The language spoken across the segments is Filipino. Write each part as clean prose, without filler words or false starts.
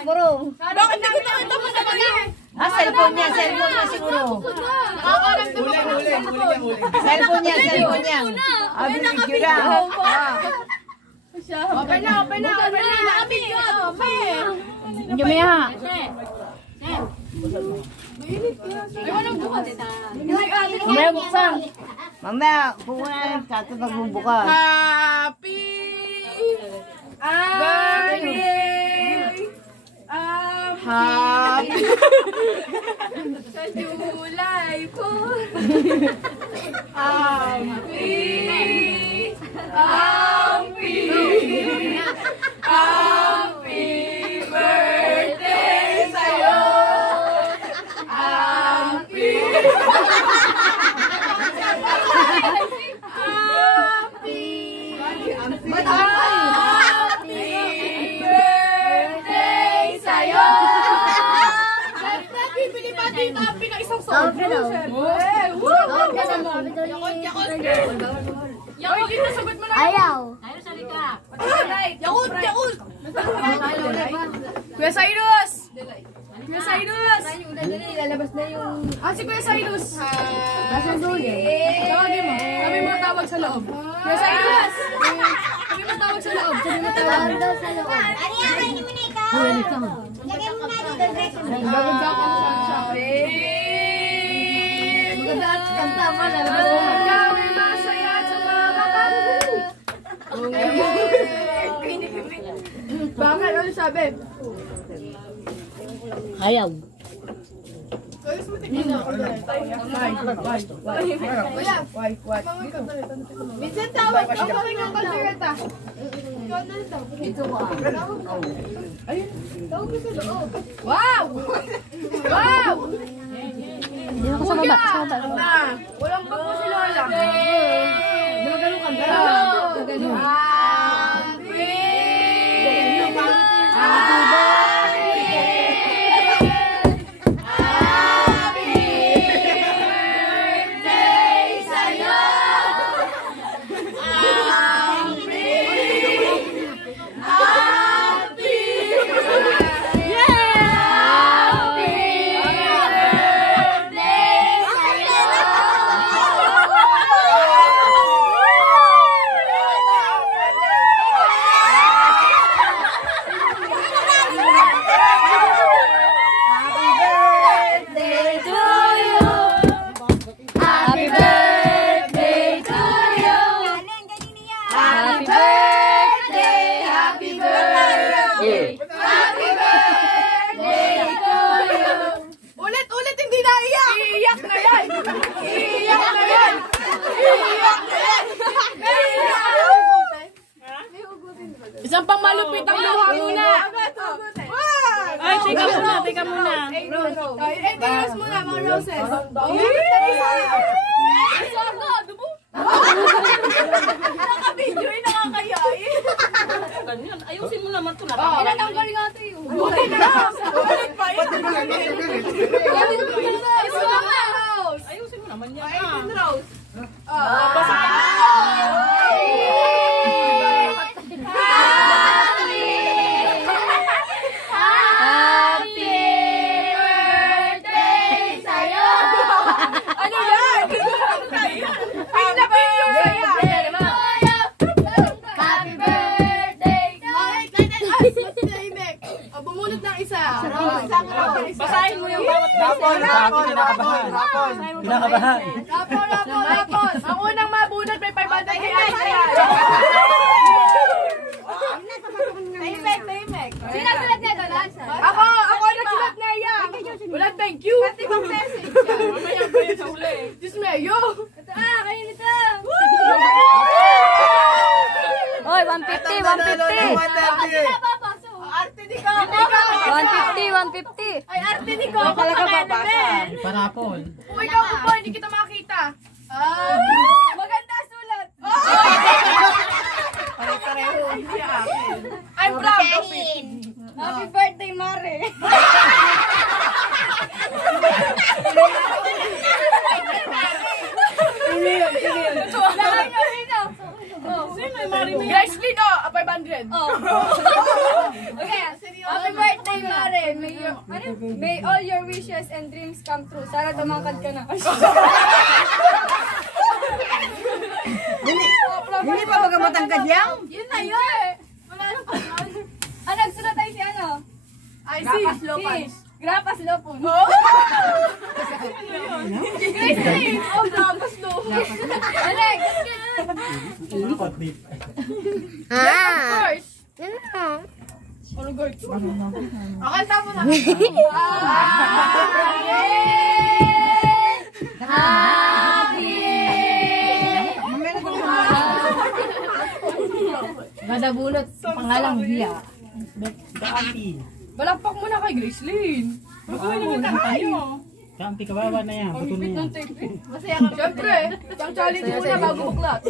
siguro. Bakit hindi ko nakita mo sa kanya? Cellphone niya siguro. Uling. Cellphone niya. Video na. Open na. Nakabidyo. Jumiha. Mamaya buksan. Mamaya, kung wala yung kato magbubukas. Happy birthday. Happy sa July 4. Happy birthday sa'yo. Happy birthday sa'yo. Bibili pa din natin ng isang soda. Yakot, dito sagot mo na. Ayaw. Yakot. Kuya Cyrus. Lalabas na yung... Si Kuya Cyrus. Nasaan doon eh? Tawagin mo. Kami mo tawag sa loob. Kuya Cyrus. Kami mo tawag sa loob. Tawag daw sa loob. Kanta mo na. Kami masaya at sumama. Bakit? Ano sabi? Ayaw. Minsan tawag ang kaming ng kaldereta. Ito ko ah. Tawag ko sa loob. Wow! Hindi ako sa baba. Sa baba. Walang bago si Lola. Gano'n kanta. Ulit, hindi na iyak. Iiyak na yan. Isang pang malupit ang luha muna. Ay, teka muna. Ay, tayos muna mga roses. Naka-video ay nakakayay. Ganyan. Ayusin mo naman ito na. Inatanggal nga ito yun. Buti na lang. Ulit pa yun. Ayusin mo naman yan. Rose. Basahin mo yung bawat Kinakabahan. Rapon. Ang unang mabunod may 500 kay Ate. Tahimik. Sino sulat niya doon? Ako nagsulat na yan. Wala, thank you. Pati bang message siya. Mamaya ba yun sa uli? Diyos meyo. Ito kayo nito. Oy, 150. Arte di ko. 150. Ay, arte di ko. Talaga babasa. Parapon. Kung ikaw po, hindi kita makita. Maganda sulat. Pare-pareho. I'm proud of it. Happy birthday, Mare. Guys, clean 500. Okay, happy birthday, may all your wishes and dreams come true. Sana tumangkad ka na. Hindi pa baga matangkad yan? Yun na yun! Wala nang pagkaon. Ah, nagsunod tayo si ano? I see. Grapas Lopez. Grapas Lopez. Grace Lee! Oh, Grapas Lopez. Alex! First. Ano guard? Akanta mo na. Gada bunot, pangalang Bia. Balakpak mo na kay Grace Lee. Magkawin naman tayo. Kampi kawawa na yan. Buto na yan. Masaya ka. Siyempre, ang challenge muna bago buklat.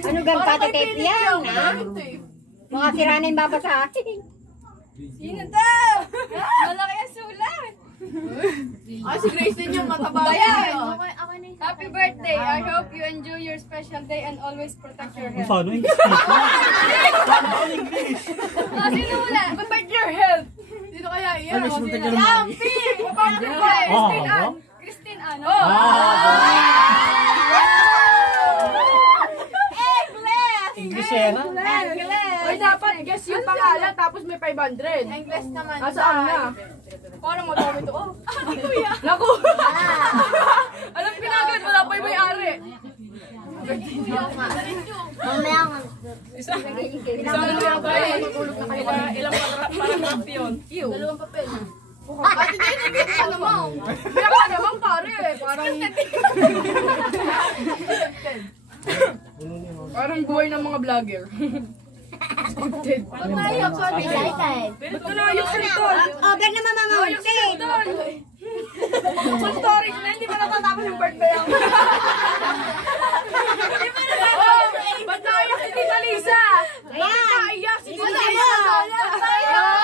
Ano gang patitape yan, ha? Mga sira na yung babasa. Sino daw? Malaki ang sulat. Ah, si Grace Lee yung mataba. Bayan! Happy birthday! I hope you enjoy your special day and always protect your health. Paano English? Paano English? Ah, sino wala? Protect your health. Sino kaya iyan? Ano gusto tayo ng Yampi! Christine Ann. Christine Ann. English era? Ay, dapat guess yung pangalan tapos may 500. English naman. Saan na? Parang madami to. Oh, kuya. Naku! Alam pinagad, wala pa yung may-ari. Mamaya nga. Isang lang ba eh? Ilang paragraph yun? Dalawang papel. Pati tayo nag-get ka naman. Kaya ka naman pare eh. Parang buhay ng mga vlogger. Scripted. Ba't naiyak ka rin? Ba't ka naiyak ka rin? Over naman mga Naiyak ka rin doon. Kung stories na, hindi pa natatapos yung birthday ako. Hindi pa natatapos. Ba't naiyak si Tita Lisa? Bakit naiyak si Tita Lisa? Ba't naiyak?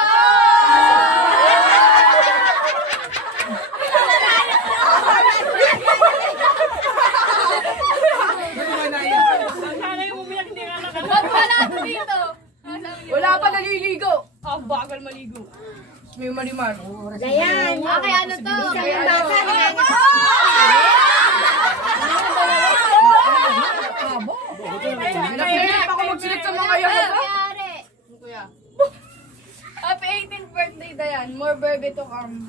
Ba't wala ako dito? Wala pa naliligo. Ah, bagal maligo. May marimar. Ayan. Okay, ano to? Isang basa na Nahirap ako magsulit sa mga yaman. Happy 18th birthday, Dayan. More baby to come.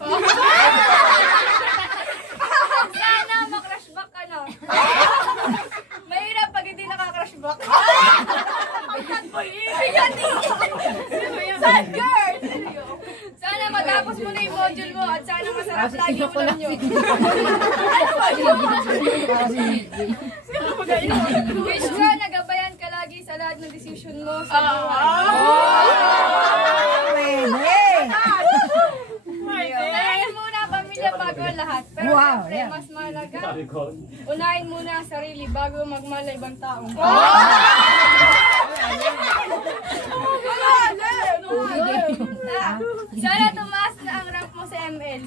Sana makrush back ka na. Mahirap pag hindi nakakrush back. Sad girl! Sana matapos mo na yung module mo at sana masarap lagi yung ulam nyo. Wish ko nagabayan ka lagi sa lahat ng decision mo sa buhay. Unahin muna ang pamilya bago ang lahat. Pero syempre, mas mahalaga, unahin muna ang sarili bago magmahal na ibang tao. Sana tumaas na ang rank mo sa ML.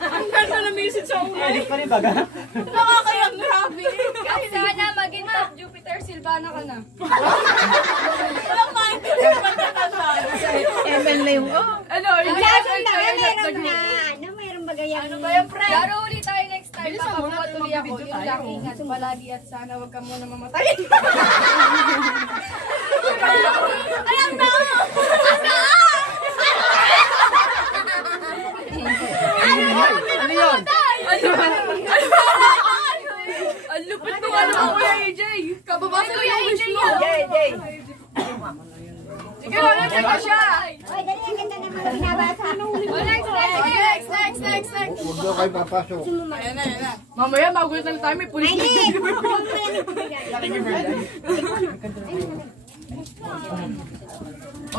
Ang ganda na message sa ulo. English pa rin baga? Nakakayang grabe. Sana maging top Jupiter Silvana ka na. Walang maintindihan pa natatalo. ML na yung Ano? mayroon ba gaya? Ano ba yung friend? Laro ulit tayo next time. Baka pumatuloy ako. Yun lang, ingat palagi at sana wag ka muna mamatay. Alam na ako! Ano yun? Ang lupit ko ano mo Kuya AJ. Kababasa ko yung wish mo. Sige, ulit ka siya. Ay, dali, ang ganda naman ang binabasa. Next. Huwag daw kayo papasok. Ayan na. Mamaya, magulat na tayo. May pulis na.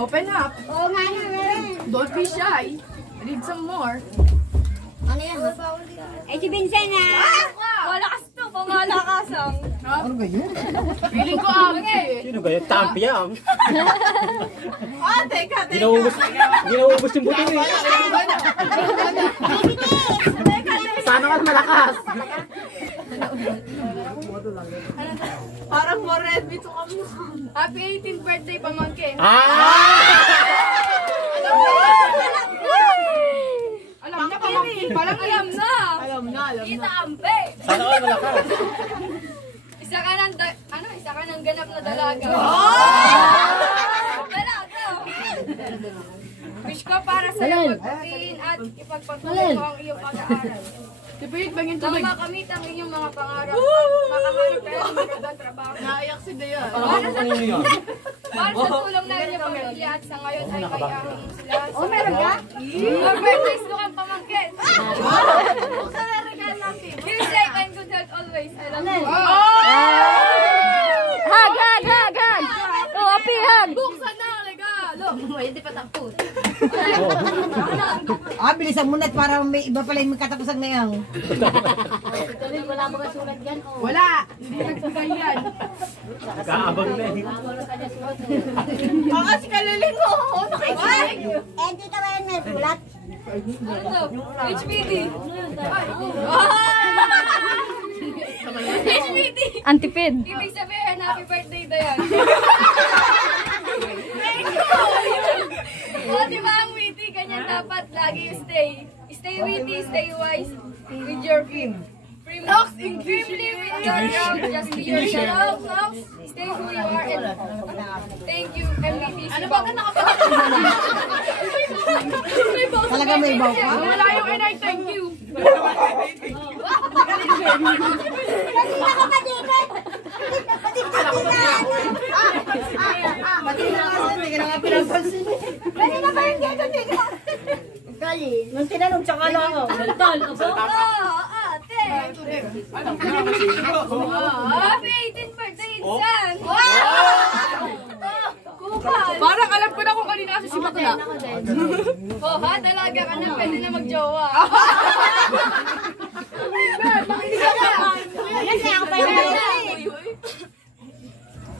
Open up. Oo nga naman. Don't be shy. Read some more. Ano yan? Ay, si Vincent ha. Malakas to, pamalakasang. Ano ba yun? Feeling ko angke. Sino ba yun? Champion. Teka. Ginaubos yung buto eh. Sana ka malakas. Parang more red dito kami. Happy 18th birthday, pamangkin. Alam na pamangkin. Parang Alam na. alam na. Kita ampe. Sana all malakas. Isa ka ng ganap na dalaga. Dalaga. Wish ko para sa'yo pagpatiin at ipagpatuloy mo ang iyong pag-aaral. Tipid, bangin Nang tubig. makamit ang inyong mga pangarap at makahanap kayo ng magandang trabaho. Naiyak si Dea. Para sa tulong na inyong pamilya at sa ngayon ay may aking sila. Oh, meron ka? Ang birthdays ko kang pamangkin. Buksan na regalo natin. Keep safe and good health always. I love you. Hug, hug, hug, hug. Oh, Api, hug. Buksan na ang regalo. Hindi pa tapos. Bilisan mo na at para may iba pala yung katapusan ngayon. Wala mga sulat yan. Oh. Wala. Hindi nagsagay yan. Kaabang na eh. Ang kaliling mo. Hindi ka ba yan may sulat? Ano to? HPD. HPD. Antipid. Ibig sabihin, happy birthday, Dayan. O, di ba ang witty? Ganyan dapat lagi you stay. Stay witty, stay wise with your film. Nox, extremely with your ground. Just be yourself, Nox. Stay who you are and thank you, MVPC. Ano ba ka Talaga may ibaw ka? Wala yung NI, thank you. Nung tinanong siya ka lang ako. Ate! Happy 18th birthday, Insan! Kupal! Parang alam ko na kung kanina kasi si Bakla. Oh, ha? Dalaga ka na, pwede na magjowa.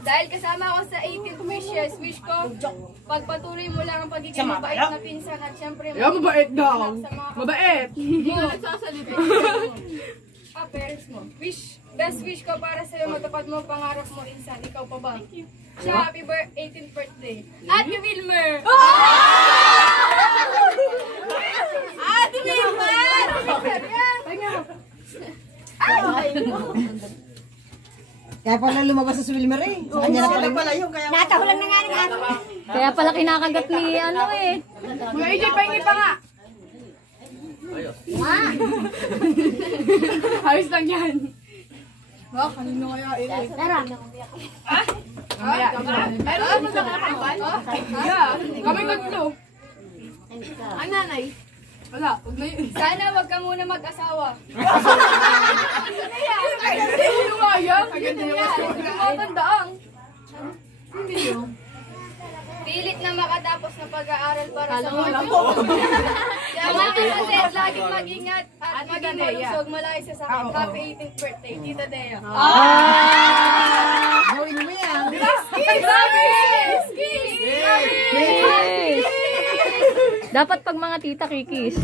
Dahil kasama ako sa 18th wishes, wish ko, pagpatuloy mo lang ang pagiging mabait na pinsan at syempre Mabait daw. sa mga Mabait. parents mo. Best wish ko para sa'yo, matupad mo ang pangarap mo, Insan. Ikaw pa ba? Siya, happy 18th birthday. Ate Wilmer! Ate Wilmer! Kaya pala lumabas sa Wilmer eh. Sa kanya na pala yun. Natahulan na nga ng ano. Kaya pala kinakagat ni ano eh. Mga AJ, pahingi pa nga. Ayos lang yan. Kanino kaya ini? Tara. Meron mo sa kakaiban? Yeah. Kami tatlo. Ang nanay? Wala. Huwag na yun. Sana wag ka muna mag-asawa. Hindi lumayang. Yun na yan. Huwag kang matandaang. Pilit na makatapos ng pag-aaral para sa mga Kaya mga laging mag-ingat at maging malusog malayo sa sakit. Happy 18th birthday, Tita Dea. Gawin mo yan. Grabe! Yes. Dapat pag mga tita kikis.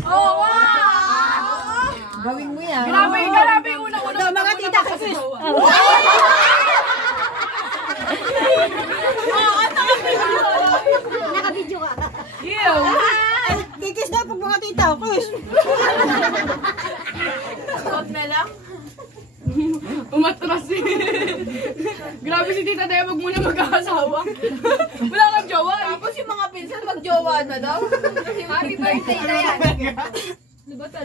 Gawin mo yan. Grabe yung unang-unang. Mga tita kasi. Nakabidyo ka. Kikis na pag mga tita. Kus. Huwag na lang. Umatras eh. Grabe si Tita Dea, wag muna mag-aasawa. Wala kang jowa. Tapos yung mga pinsan mag-jowa na daw. Happy birthday, Dayan.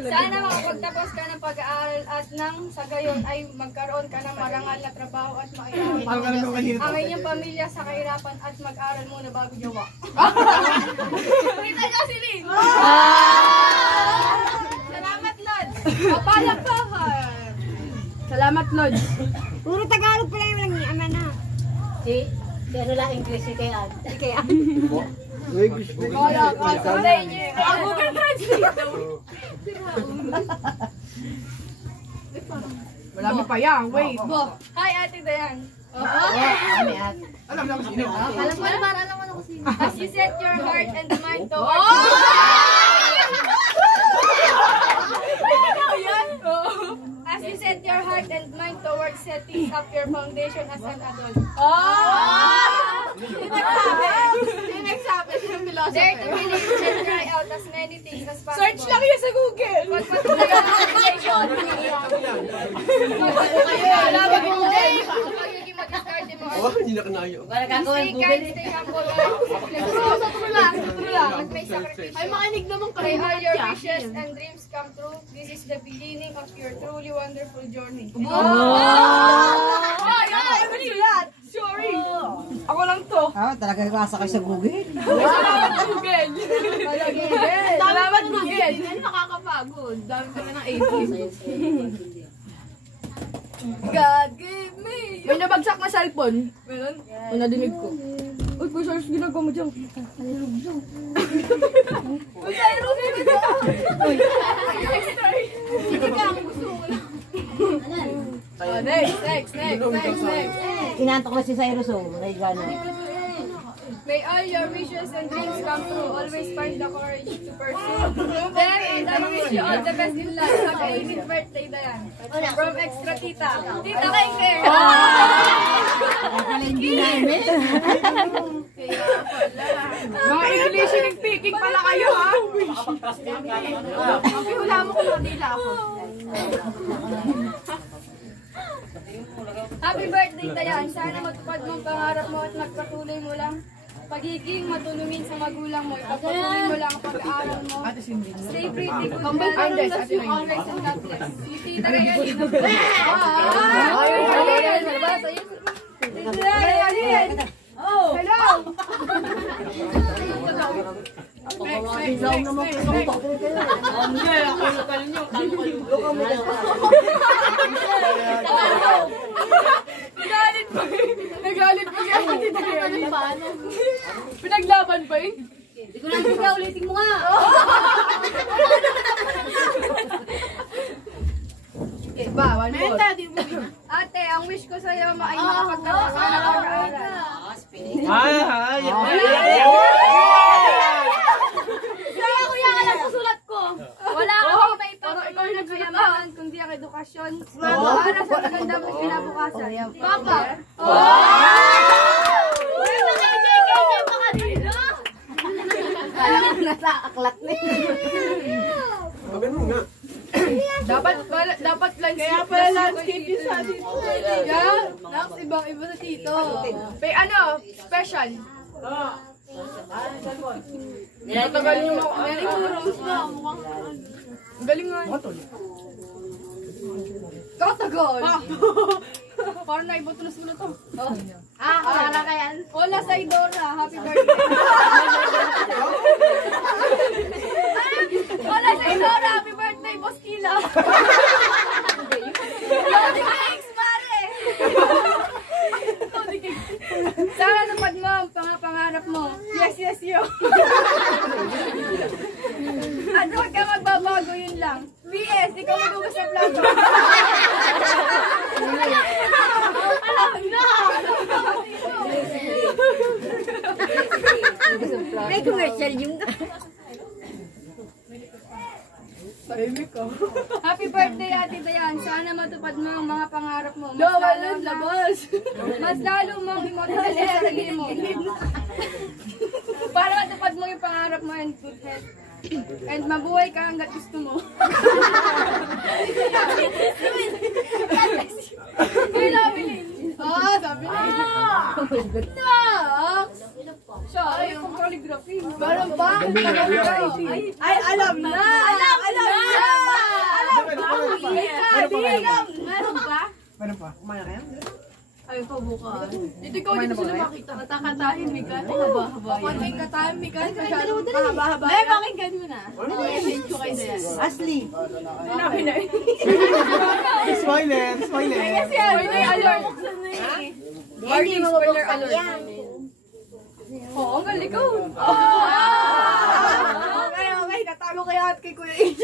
Sana makapagtapos ka ng pag-aaral at nang sa gayon ay magkaroon ka ng marangal na trabaho at maiawit ang inyong pamilya sa kahirapan at mag-aral muna bago jowa. Tita Jocelyn! Salamat, Lord! Kapalakpakan! Salamat, Lord. Puro Tagalog pala yung walang ama na. Pero lang English si Kaya. Kala ka sa inyo. Google Translate. Marami pa yan. Wait. Hi, Ate Dayan. Alam na ko sino. Alam mo naman, alam mo na kung sino. As you set your heart and mind towards As you set your heart and mind towards setting up your foundation as an adult. Dare to believe and try out as many things as possible. Search lang yan sa Google. Pagpatuloy ang foundation. Pagiging mag-discard mo. Hindi na kanayo. Wala gagawin Stay kind, stay humble, at may sacrifice. Ay, makinig naman kayo. Pray all your wishes and dreams come true. This is the beginning of your truly wonderful journey. Sorry. Ako lang to. Ah, talaga nasa kayo sa Google. Salamat Google. Salamat Google. Yan nakakapagod. Dami kami ng 80s. God give me. May nabagsak na cellphone. Meron? O nadinig ko. Uy, kung search ginagawa mo dyan. Uy, tayo rin ito. Uy. Sige ka, gusto mo lang. Next. Inantok na si Cyrus, oh. May gano'n. May all your wishes and dreams come true. Always find the courage to pursue them, and I wish you all the best in life. Happy birthday, Dayan. From Extra Tita. Tita Kenge. Pala hindi namin. Mga English speaking pala kayo, ha? Okay, wala mo kung nila ako. Happy birthday, Dayan. Sana matupad mo ang pangarap mo at magpatuloy mo lang pagiging matulungin sa magulang mo. Ipagpatuloy mo lang ang pag-aaral mo. Stay pretty, good health, and you always and God bless. Si Tita Dayan. Hello! Nagalit pa kaya pati tayo. Pinaglaban pa eh. Hindi ko lang siya, ulitin mo nga. One more. Ate, ang wish ko sa'yo ay makapagtapos ka na pag-aaral. Wala akong may ipapatuloy na kayamanan kundi ang edukasyon para sa magandang kinabukasan. Papa! Nasa aklat na Dapat lang kaya pala landscape yung sa dito. Next, ibang iba sa tito. May ano, special. Matagal yung galing mo, Rose na. Galing nga. Katagal. Parang naibutulos mo na to. Wala ka yan? Hola sa Idora, happy birthday. Hola sa Idora, happy birthday, Boss Kila. Thanks, pare. Sana napad mo ang pangarap mo. Yes, yo. At huwag ka magbabago, yun lang. PS, ikaw magugas sa plato. May commercial yung Happy birthday, Ate Dayan. Sana matupad mo ang mga pangarap mo. Mas lalo mong imotivate sa sarili mo. Para matupad mo yung pangarap mo and good health. And mabuhay ka hanggat gusto mo. May labilin. Sabi niya. Siya, ay, kung calligraphy. Parang ba? Ay, alam na! Meron ba? Meron pa? Kumain kayo? Ay, pabuka. Dito ikaw dito sila makita. Katakatahin, Mika. Haba-haba. Kapag may katahin, Mika. Masyadong mahaba-haba. May pakinggan mo na. Thank you kay Dayan. Ashley! Sinabi na eh. Spoiler! Kasi spoiler alert. hindi mo Spoiler mabuksan alert. yan. Oo, ang galing ko. Okay. Natalo kaya at kay Kuya AJ.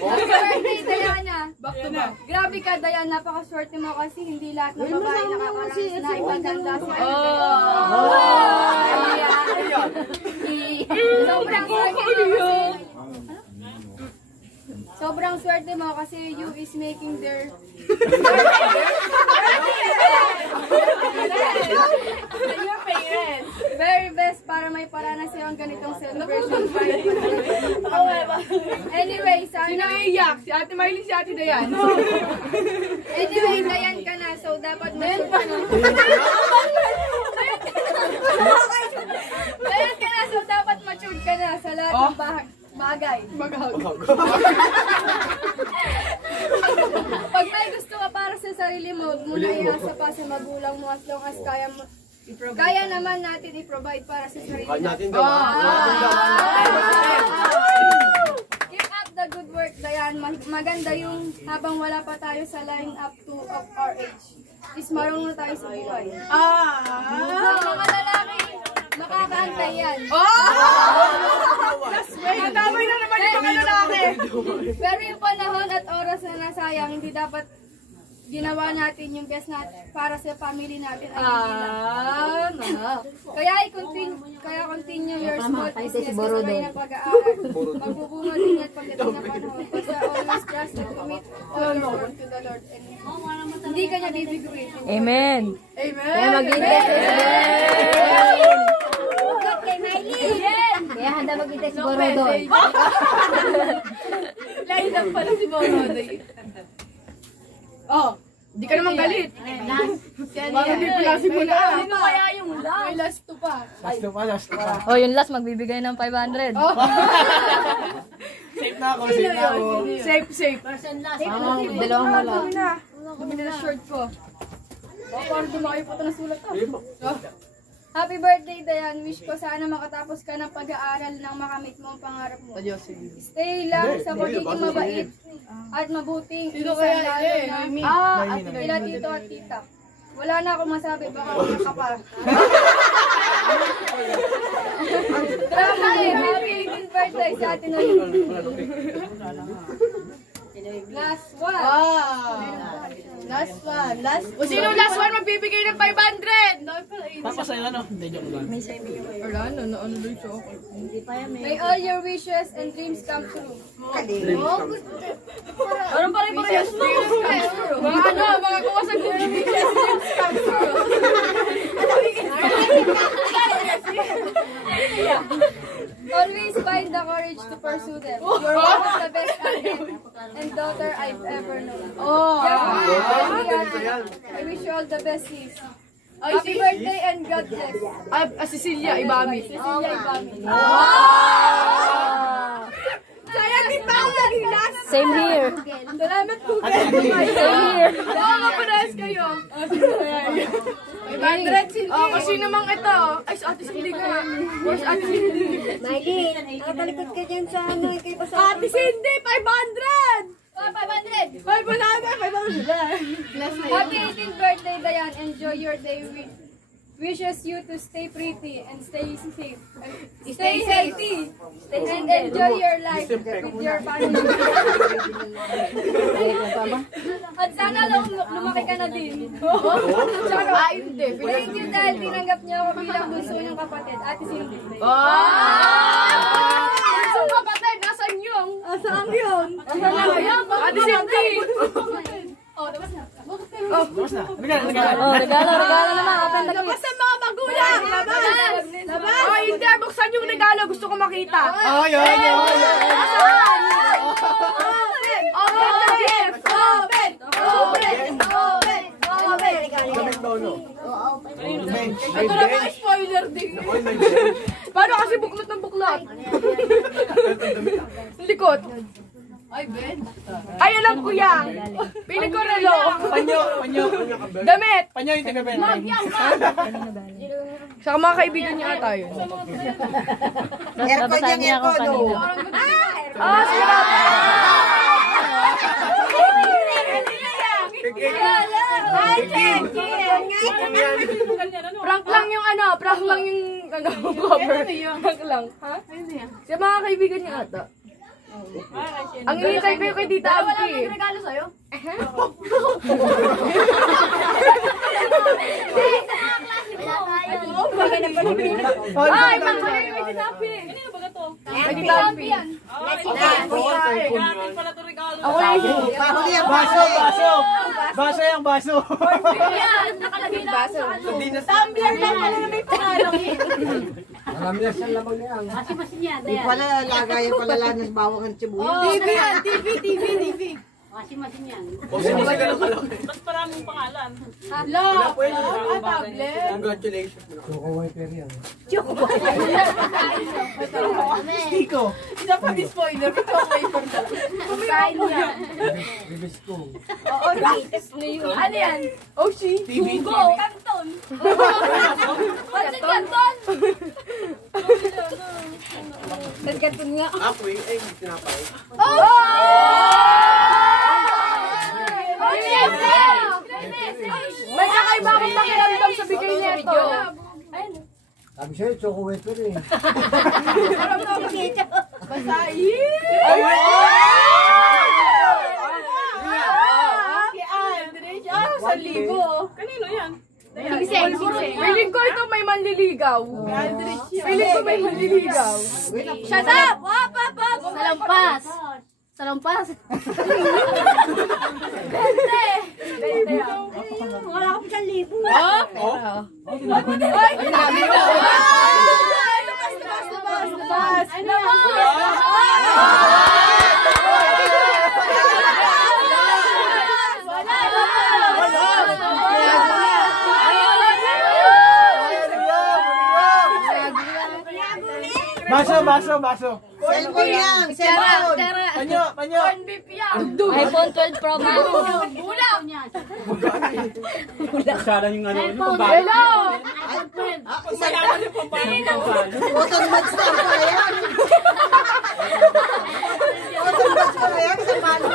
Happy birthday, Diana. Back to back. Grabe ka, Dayan. Napakaswerte mo kasi hindi lahat ng babae nakakaranas na ipaganda sa Sobrang swerte mo kasi Sobrang swerte mo kasi you is making their Your parents. very best para may parana sa'yo ang ganitong celebration party. Anyway, Sino sana... iiyak? Si Ate Miley, si Ate Dayan. Anyway, dayan ka na, so dapat mature ka na. Dayan ka na, so dapat mature ka na sa lahat ng bagay. Pag may gusto ka para sa sarili mo, huwag mo na iasa pa sa magulang mo as long as kaya naman natin i-provide para sa sarili natin. Keep up the good work, Dayan. Maganda yung habang wala pa tayo sa line up to of our age. Is marunong tayo sa buhay. Sa mga lalaki, makakaantay yan. Nadamay na naman yung mga lalaki. Pero yung panahon at oras na nasayang, hindi dapat ginawa natin yung best natin para sa family natin ay hindi lang. Kaya continue your small business kasabay ng pag-aaral. Magbubunga din yan pagdating ng panahon. Basta always trust and commit all your work to the Lord. And hindi ka niya bibiguin. Amen. Amen. Kay Miley. Kaya handa mag-intay siguro doon. Line up pala si Borodoy. Hindi ka naman galit. Bakit pipulasin mo na? Ano kaya yung last? May last to pa. Last pa. Oh, yung last magbibigay ng 500. Safe na ako, safe na ako. Safe. Dalawang wala. Dumi na short ko. Parang dumaki po ito na sulat Happy birthday, Dayan. Wish ko sana makatapos ka ng pag-aaral nang makamit mo ang pangarap mo. Stay lang sa pagiging mabait at mabuting Sino isang kaya lalo na Ate tito at tita. Wala na akong masabi, baka wala ka pa. Drama happy 18th birthday sa atin na Last one. O sino last one magbibigay ng 500? Tapos sa'yo ano? Hindi, joke lang. May all your wishes and dreams come true. Anong pare-parehas mo? Mga kuha sa good wishes, dreams come true. Always find the courage to pursue them. You're one of the best ate and daughter I've ever known. I wish you all the best, sis. Happy birthday and God bless. Cecilia Ibami. Cecilia Ibami. Saya din pa ako lagi last. Same here. Salamat po. Same here. Parehas kayo. 500 Cindy. Kasi namang ito. Ay, sa Ate Cindy ka. Where's Ate Cindy? Miley, nakatalikod ka dyan sa ano, kay Pasok. Ate Cindy, 500! 500! 500! Happy 18th birthday, Dayan. Enjoy your day. Wishes you to stay pretty and stay safe. Stay healthy. And enjoy your life with your family. At sana lumaki ka na din. Hindi. Thank you dahil tinanggap niyo ako bilang bunso niyong kapatid. Ate Cindy. Bunso kapatid, nasan yung? Saan yun? Ate Cindy! Tapos na. Oh, regalo naman. Open the Labas gift. ang mga magulang! Labas! Oh, hindi. Buksan yung regalo. Gusto ko makita. Yun. Open the gift! Open! Ito na mga spoiler din. Paano kasi buklot ng buklat? Likod. Ay, Ben. Ay, alam ko yan. Pili ko relo. Panyo. Damit. Panyo yung taga-Ben. Saka mga kaibigan niya ata yun. Babasahin niya ako kanina. Sira. Prank lang yung cover. Prank lang. Ha? Sa mga kaibigan niya ata. Ang initay ko yung kay Tita Abby. Wala nang regalo sa'yo? Ay, may Tita Abby. May Tita Abby. Pahuli ang Baso, baso. Baso yung baso. Nakalagay na baso. Tumbler lang pala na may pangalan. Alam niya siya lamang niya. Masin yan. Di pala lagayan pala lang ng bawang ng chibuya. TV yan, TV. Masin yan. Ba't maraming pangalan? Tablet. Congratulations. Choco wiper yan. Kiko. Isa pa di spoiler. Ito ang paper talaga. Kumain niya. Bibis ko. Oo, latest na yun. Ano yan? Oshi. Sugo. Kanton. Pansit kanton. Kanton nga. Ako eh, tinapay. May kakaiba akong pakiramdam sa bigay niya ito. Sabi sa'yo, choco wiper eh. Basahin. Sa libo. Kanino yan? Feeling ko ito may manliligaw. Feeling ko may manliligaw. Shut up! Wap! Salampas. Salampas. Wala ko pa 1,000. Bas! Ano ba? Baso. Cellphone yan, cellphone. Panyo. iPhone 12 Pro Max. Masalan yung ano. Hello! Cotton buds lang pa yan. Cotton buds pa yan sa mano.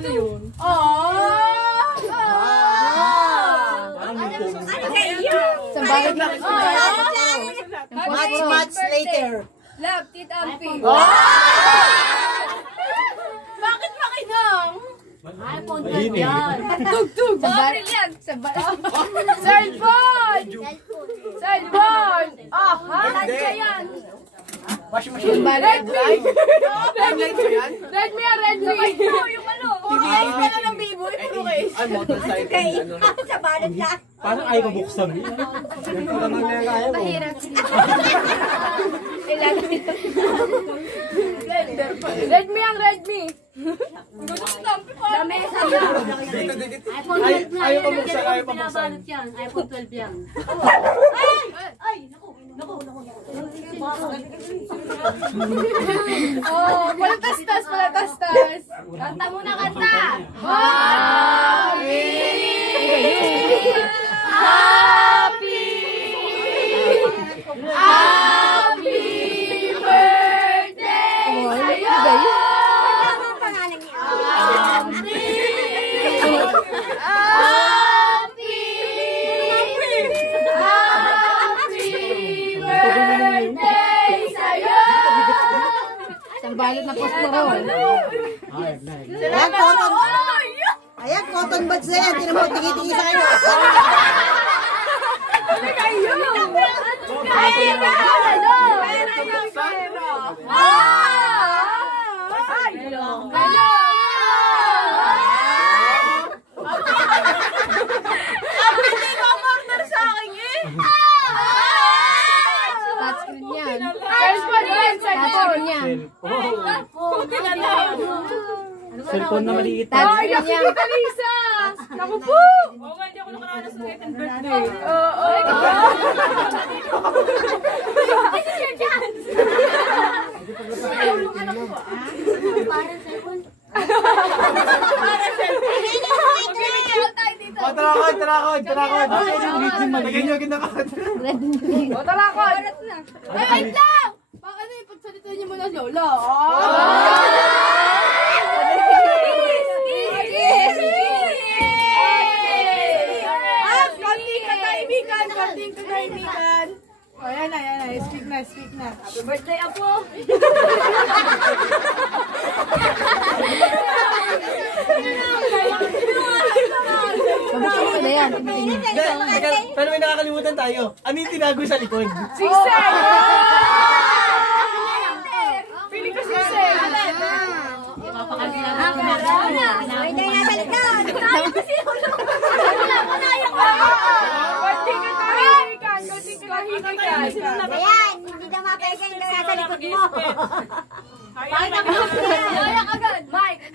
Ano yun? Much later. Love, Tita Ampi. Bakit makinang? iPhone 12 yan. Tugtog. Sa baril yan. Sa baril. Cellphone! Cellphone! Aha! Nandiyan yan. Washing machine. Redmi! Timeline ko yan? Redmi yan, Redmi. Yung ano. Ayos pala ng biboy, puro case. Ay, motorcycle. Sa balot ka. Parang ayaw ko buksan. Yan pala nang kaya mo. Redmi yan, Redmi. Lamesa yan. iPhone 12 na Ayaw yan. pa buksan, ayaw pa buksan. Binabalot yan. iPhone 12 yan. Oh, palatastas, palatastas. Kanta muna, kanta. Happy birthday sa'yo! Ano ang pangalan niya? Happy birthday sa'yo! Isang balot na posporol. Ayan, cotton. Ayan, cotton buds na yan. Tinan mo, tigi-tigi sa kayo. Touchscreen yan. Cellphone yan, Touchscreen yan. Cellphone na maliit. Touchscreen yan. Lisa! Naku po! Oo nga, hindi ako nakaranas ng second birthday. Oo. Tarakod. Lagyan nyo agad na ka. O, talakot! Ay, wait lang! Ano yung pagsalita niyo muna, Lola? Konting katahimikan! Ayan na. Speak na. Happy birthday, Apo! Mabuksan mo na yan. Pero may nakakalimutan tayo. Ano yung tinago sa likod? Sigsay! Feeling ko sigsay. Ay, tayo nasa likod. Ayan, hindi na mapegay na nasa likod mo. Kaya agad! Mike!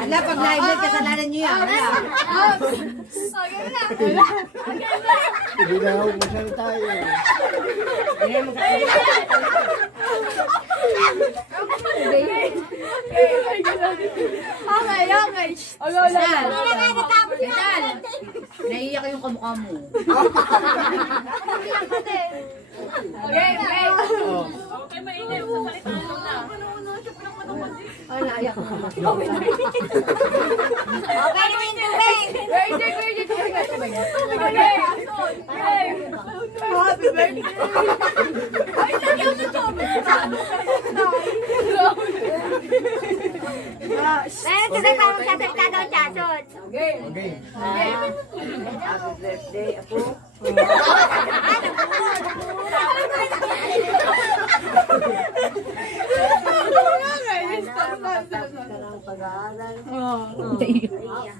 Ala, pag live kasalanan niyo yan. Ibinaw mo siya tayo. Okay. Hindi na natapos na. Naiiyak yung kamukha mo. Okay na yung tubig. Pero tuloy pa magsasalita daw chasod. Okay.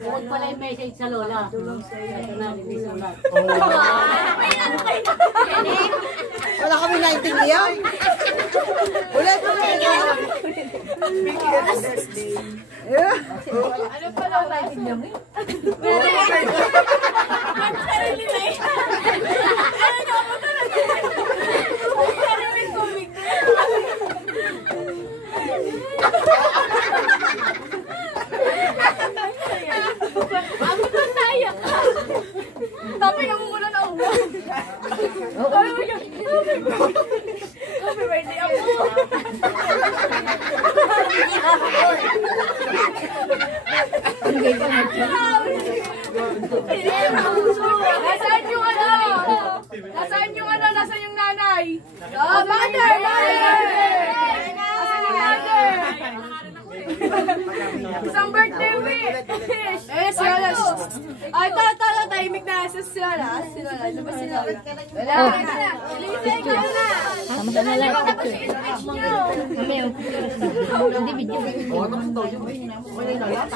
Huwag pala yung message sa lola. Wala kami naintindihan. Ulit. Ano pala ang niya mo? Tapi kamu muna na uwan. Happy birthday, Apo! Nasaan yung ano? Nasaan yung nanay? Oh, mother! Nasaan yung mother? Isang birthday wish! Sila. Ay, tahimik na sila. Labas sila. Wala na. Sama ka na lang. Hindi video. Oo, tapos daw yun. Okay na lang.